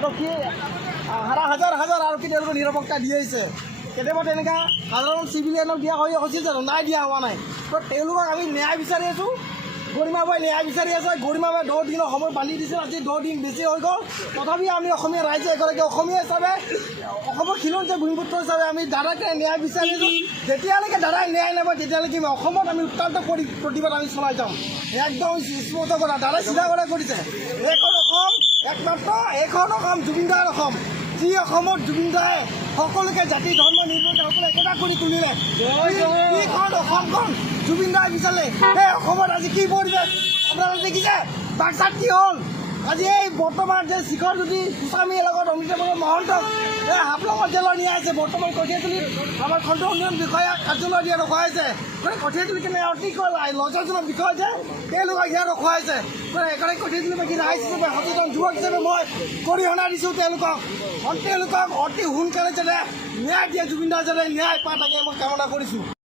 আৰক্ষী হাজাৰ হাজাৰ আৰক্ষী তেওঁলোকে নিৰাপত্তা দি আহিছে। কেতিয়াবা তেনেকুৱা সাধাৰণ চিভিলিয়ানক দিয়া হৈছিল জানো? নাই, দিয়া হোৱা নাই। তো তেওঁলোকক আমি ন্যায় বিচাৰি আছোঁ। গৰিমাবাই ন্যায় বিচাৰি আছে। গৰিমাবাই 10 দিনৰ সময় বান্ধি দিছে। আজি 10 দিন বেছি হৈ গ'ল। তথাপিও আমি অসমীয়া ৰাইজে এগৰাকী অসমীয়া হিচাপে, অসমৰ খিলঞ্জীয়া ভূমিপুত্ৰ হিচাপে আমি দাদাকে ন্যায় বিচাৰি আছোঁ। যেতিয়ালৈকে দাদাই ন্যায় নাপায় তেতিয়ালৈকে অসমত আমি উত্তান্ত প্ৰতিবাদ আমি চলাই যাম। একদম স্পষ্ট কথা, দাদাই চিধা কথা কৰিছে। এইখন অসম একমাত্ৰ এইখন অসম জুবিন দাৰ অসম। যি অসমত জুবিন দাই সকলোকে জাতি ধৰ্ম নিৰ্বিশেষে সকলো একেটা কৰি তুলিলে। এইখন অসমখন জুবিন দাই বিচাৰিলে। সেই অসমত আজি কি পৰিৱেশ আপোনালোকে দেখিছে? বাক্সাত কি হ'ল? আজি এই বৰ্তমান যে শিখৰজ্যোতি গোস্বামীৰ লগত অমিতাভ মহন্তক এই হাফলঙত জেলত নিয়া হৈছে। বৰ্তমান কঠীয়াতলীত আমাৰ খণ্ড উন্নয়ন বিষয়া কাৰ্যালয় দিয়া ৰখা হৈছে। কঠীয়াতলী কেনে অতি লজ্জাজনক বিষয় যে তেওঁলোকক ইয়াত ৰখোৱা হৈছে। এগৰাকী কঠীয়াতলীবাসী ৰাইজ হিচাপে সচেতন যুৱক হিচাপে মই গৰিহণা দিছোঁ তেওঁলোকক অতি সোনকালে যাতে ন্যায় দিয়ে, জুবিন দাৰ যাতে ন্যায় পায় তাকে মই কামনা কৰিছোঁ।